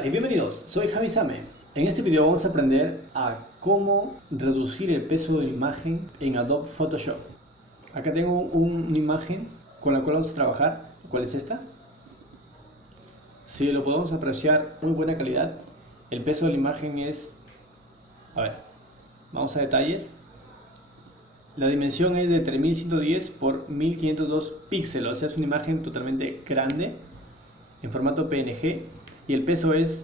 Hola y bienvenidos, soy Javi Same. En este video vamos a aprender a cómo reducir el peso de la imagen en Adobe Photoshop. Acá tengo una imagen con la cual vamos a trabajar. ¿Cuál es esta? Si lo podemos apreciar, muy buena calidad. El peso de la imagen es... A ver, vamos a detalles. La dimensión es de 3110 por 1502 píxeles, o sea es una imagen totalmente grande en formato PNG y el peso es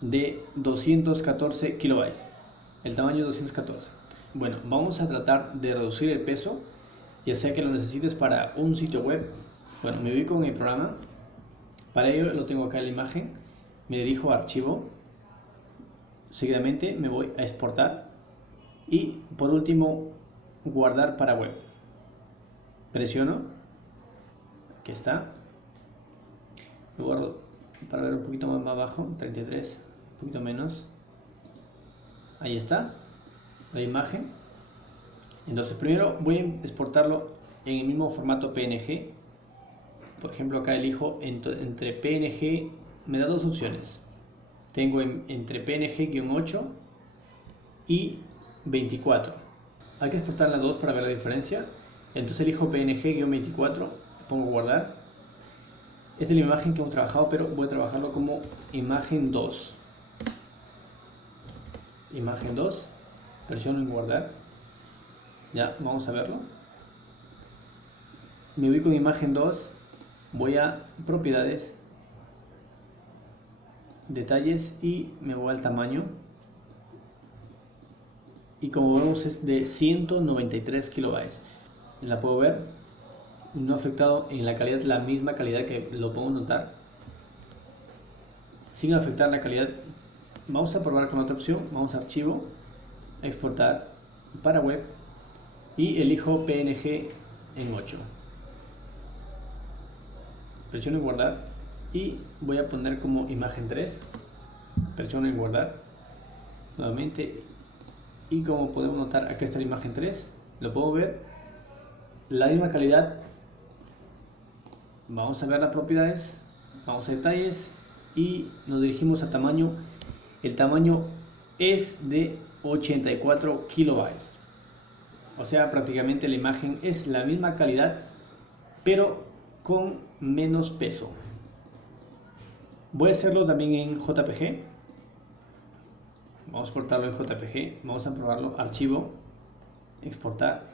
de 214 kilobytes, el tamaño es 214. Bueno, vamos a tratar de reducir el peso, ya sea que lo necesites para un sitio web. Bueno, me ubico en el programa, para ello lo tengo acá en la imagen, me dirijo a archivo, seguidamente me voy a exportar y por último guardar para web. Presiono, aquí está, lo guardo para ver un poquito más abajo, 33, un poquito menos. Ahí está la imagen. Entonces primero voy a exportarlo en el mismo formato PNG. Por ejemplo, acá elijo entre PNG, me da dos opciones. Tengo entre PNG-8 y 24. Hay que exportar las dos para ver la diferencia. Entonces elijo PNG-24, pongo guardar. Esta es la imagen que hemos trabajado, pero voy a trabajarlo como imagen 2. Imagen 2, presiono en guardar. Ya, vamos a verlo. Me ubico en imagen 2, voy a propiedades, detalles y me voy al tamaño. Y como vemos es de 193 kilobytes. La puedo ver, no afectado en la calidad, la misma calidad que lo puedo notar. Sin afectar la calidad, vamos a probar con otra opción. Vamos a archivo, exportar para web y elijo PNG en 8. Presiono en guardar y voy a poner como imagen 3. Presiono en guardar nuevamente y como podemos notar, acá está la imagen 3. Lo puedo ver, la misma calidad. Vamos a ver las propiedades, vamos a detalles y nos dirigimos a tamaño. El tamaño es de 84 kilobytes, o sea prácticamente la imagen es la misma calidad pero con menos peso. Voy a hacerlo también en JPG. Vamos a exportarlo en JPG, vamos a probarlo, archivo, exportar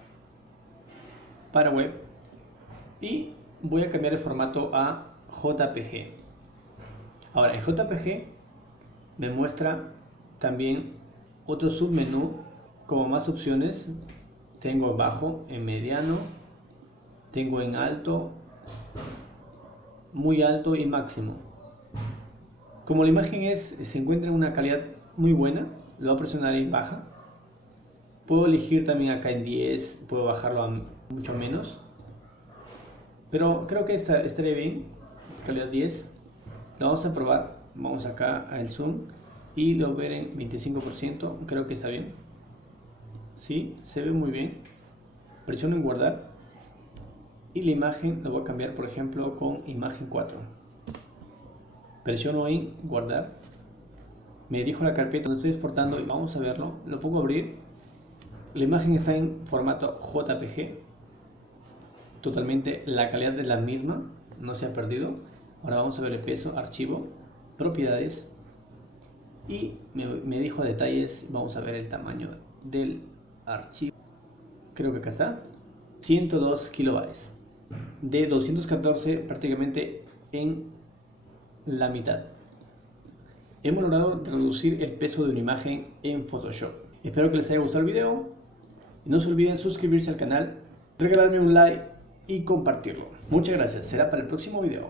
para web y voy a cambiar el formato a JPG. Ahora en JPG me muestra también otro submenú como más opciones. Tengo en bajo, en mediano, tengo en alto, muy alto y máximo. Como la imagen se encuentra en una calidad muy buena, lo voy a presionar en baja. Puedo elegir también acá en 10, puedo bajarlo a mucho menos, pero creo que estaría bien, calidad 10. Lo vamos a probar, vamos acá al zoom y lo ver en 25%, creo que está bien. Sí, se ve muy bien. Presiono en guardar y la imagen la voy a cambiar por ejemplo con imagen 4. Presiono en guardar, me dirijo a la carpeta donde estoy exportando y vamos a verlo, lo pongo a abrir. La imagen está en formato JPG, totalmente la calidad es la misma, no se ha perdido. Ahora vamos a ver el peso, archivo, propiedades y me dirijo a detalles. Vamos a ver el tamaño del archivo, creo que acá está, 102 kilobytes, de 214 prácticamente en la mitad. Hemos logrado reducir el peso de una imagen en Photoshop. Espero que les haya gustado el video. No se olviden suscribirse al canal, regalarme un like y compartirlo. Muchas gracias, será para el próximo video.